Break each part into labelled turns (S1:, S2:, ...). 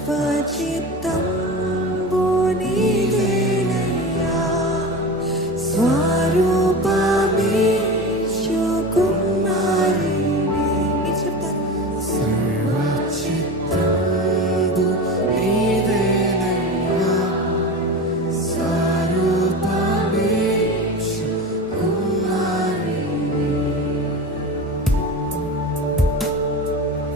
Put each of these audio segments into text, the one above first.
S1: सर्वचित्तम्बुनिदेनया स्वारूपमे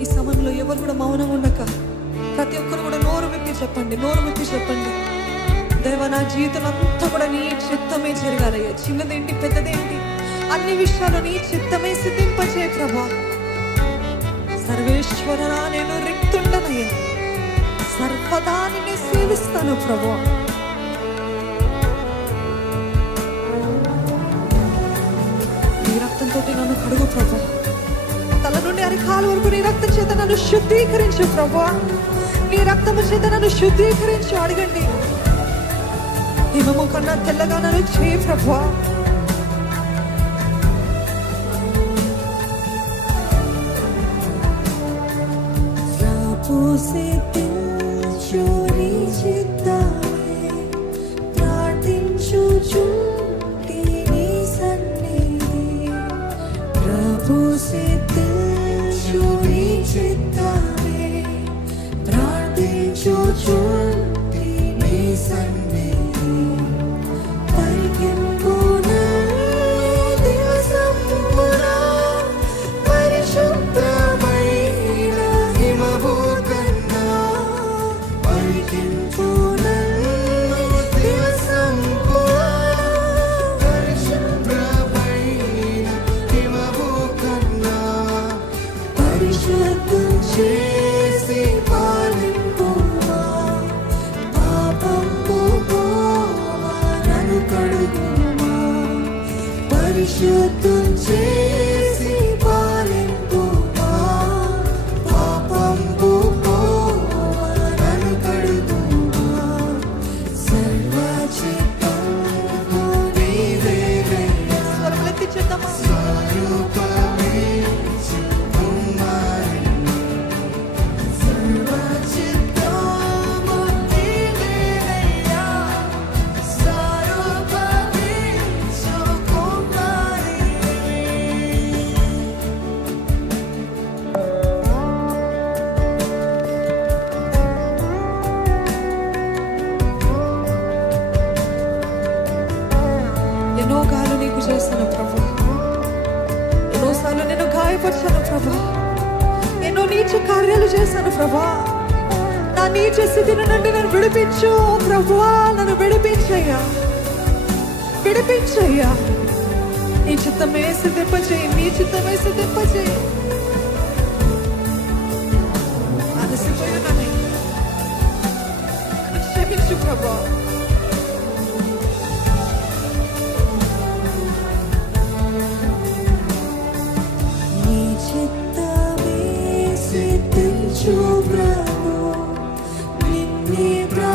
S1: ఈ సమయంలో ఎవరు కూడా మౌనం ఉండక ఒక్కరు కూడా నోరు విప్పి చెప్పండి నోరు విప్పి చెప్పండి. దేవ నా జీవితం అంతా కూడా నీ చిత్తమే జరగాలయ్యా. చిన్నదేంటి పెద్దదేంటి? అన్ని విషయాలు నీ చిత్తమే సిద్ధింపచే ప్రభా. సర్వేశ్వరరా నేను రిక్తుండనయ్యా. సర్వదా నిన్ను సేవిస్తాను ప్రభా. నీ రక్తంతో నన్ను కడుగు ప్రభా. తల నుండి అరికాల వరకు నీ రక్తం చేత నన్ను శుద్ధీకరించు ప్రభా. నీ రక్తము చేత నన్ను శుద్ధీకరించి అడగండి హిమము కన్నా తెల్లగా నన్ను చేయి ప్రభా
S2: పూసితించు నీ చిత్తమే ప్రార్థించుచుంటి నీ సన్నిధి. ప్రభుసితించు പരിശുദ്ധം
S1: ചെയ്യും ఎన్నోగాలు నీకు చేస్తాను ప్రభు. ఎన్నోసార్లు నేను గాయపరిచాను ప్రభా. ఎన్నో నీచ కార్యాలు చేశాను ప్రభా. నా నీచ స్థితిని నుండి నన్ను విడిపించు ప్రభువా నన్ను విడిపించయ్యా. విడిపించయ్యా. నీ చిత్తమే సిద్ధింపచేయి నీ చిత్తమే సిద్ధింపచేయి అలసిపోయానని నన్ను క్షమించు ప్రభా.
S2: సిద్ధించు ప్రభు నిన్నే ప్రార్థిస్తూ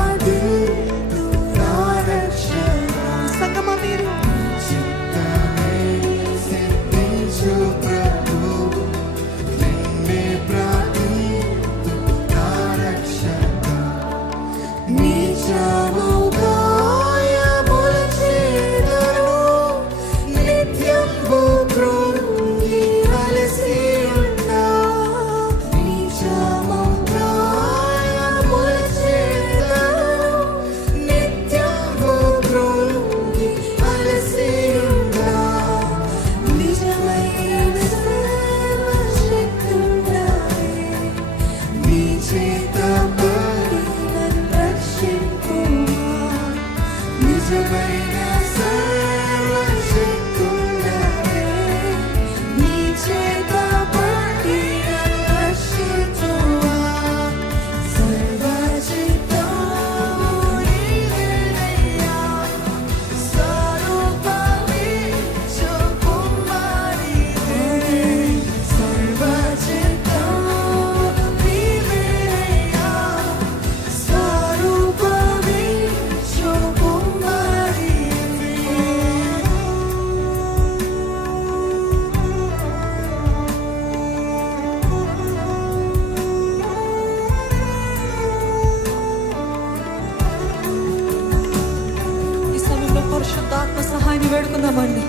S1: వేడుకుందామండి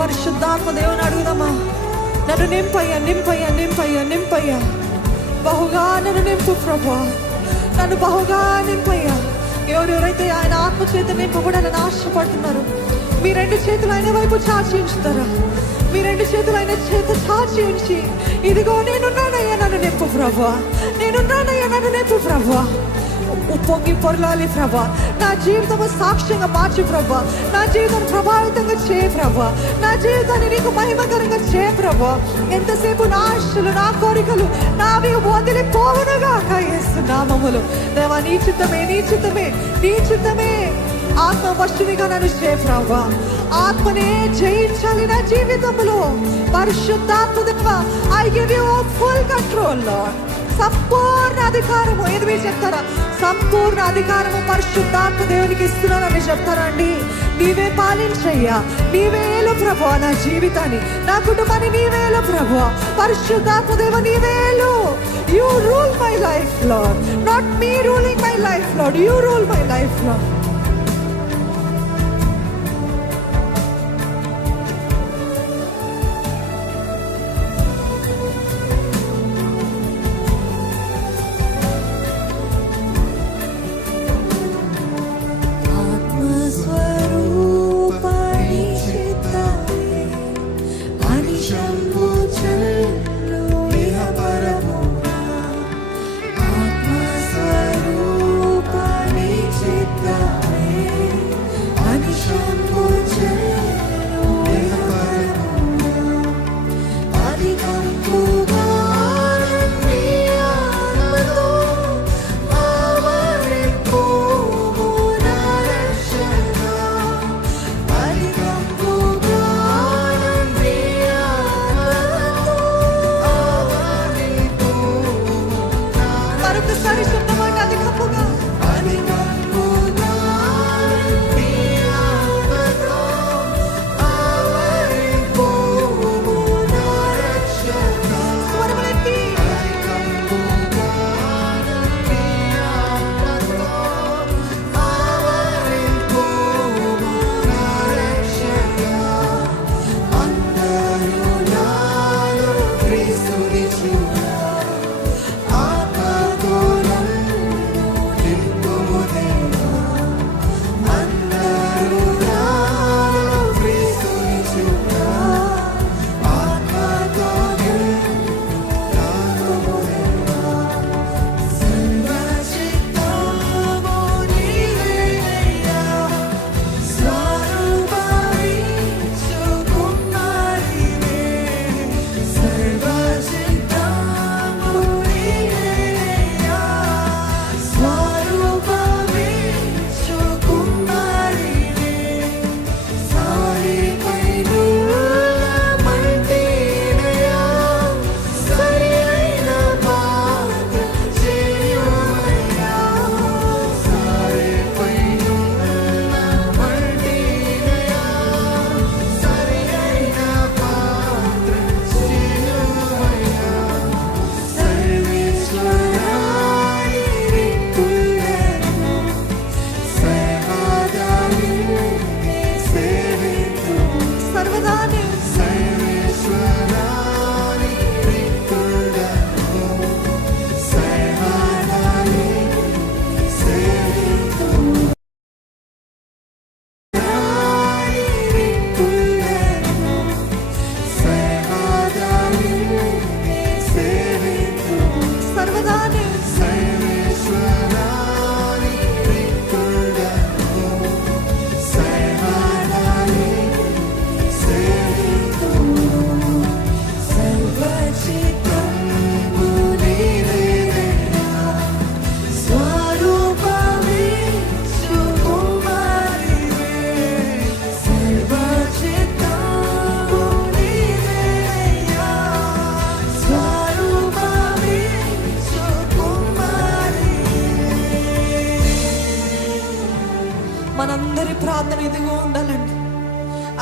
S1: పరిశుద్ధాత్మ దేవుని అడుగుదామా? నన్ను నింపయ్యా నింపయ్యా నింపయ్యా నింపయ్యా. బహుగా నన్ను నింపు ప్రభా. నన్ను బహుగా నింపయ్యా. ఎవరెవరైతే ఆయన ఆత్మ చేత నింపబడాలని ఆశపడుతున్నారు మీ రెండు చేతులు ఆయన వైపు చాచి ఉంచుతారా? మీ రెండు చేతులు ఆయన చేత చాచి ఉంచి ఇదిగో నేనున్నానయ్యా నన్ను నింపు
S2: ప్రభా. నేనున్నానయ్యా నన్ను నింపు ప్రభా. ఉప్పొంగి పొరలాలి ప్రభా. నా జీవితము సాక్ష్యంగా మార్చు ప్రభా. నా జీవితాన్ని ప్రభావితంగా చే ప్రభా. నా జీవితాన్ని నీకు మహిమకరంగా చే ప్రభా. ఎంతసేపు నా ఆశలు నా కోరికలు నావి వదిలిపోవునుగా కాయేస్తు నామములు. దేవా నీ చిత్తమే నీ చిత్తమే నీ చిత్తమే. ఆత్మ వస్తునిగా నన్ను చే ప్రభా. ఆత్మనే జయించాలి నా జీవితంలో. పరిశుద్ధాత్మ దేవ I give you full control Lord సంపూర్ణ అధికారము. ఏది మీరు చెప్తారా? సంపూర్ణ అధికారము పరిశుద్ధాత్మ దేవునికి ఇస్తున్నానని చెప్తారండి నీవే పాలించయ్యా. నీవేలు ప్రభు నా జీవితాన్ని. నా కుటుంబాన్ని నీవేలు ప్రభు పరిశుద్ధాత్మ దేవ నీవేలు you rule my life Lord not me ruling my life Lord you rule my life Lord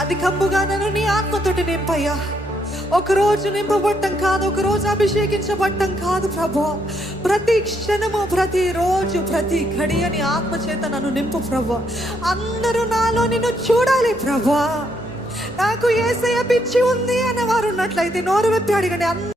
S2: అధికంపుగా
S1: నన్ను
S2: నీ ఆత్మతోటి నింపయ్యా. ఒకరోజు నింపబడటం కాదు ఒక రోజు కాదు ప్రభు. ప్రతి క్షణము ప్రతి రోజు ప్రతి ఘడియని ఆత్మ చేత నన్ను నింపు ప్రభు. అందరూ నాలో నిన్ను చూడాలి ప్రభు. నాకు ఏసయ్య పిచ్చి ఉంది అనే వారు ఉన్నట్లయితే నోరు వెప్పి అడిగండి.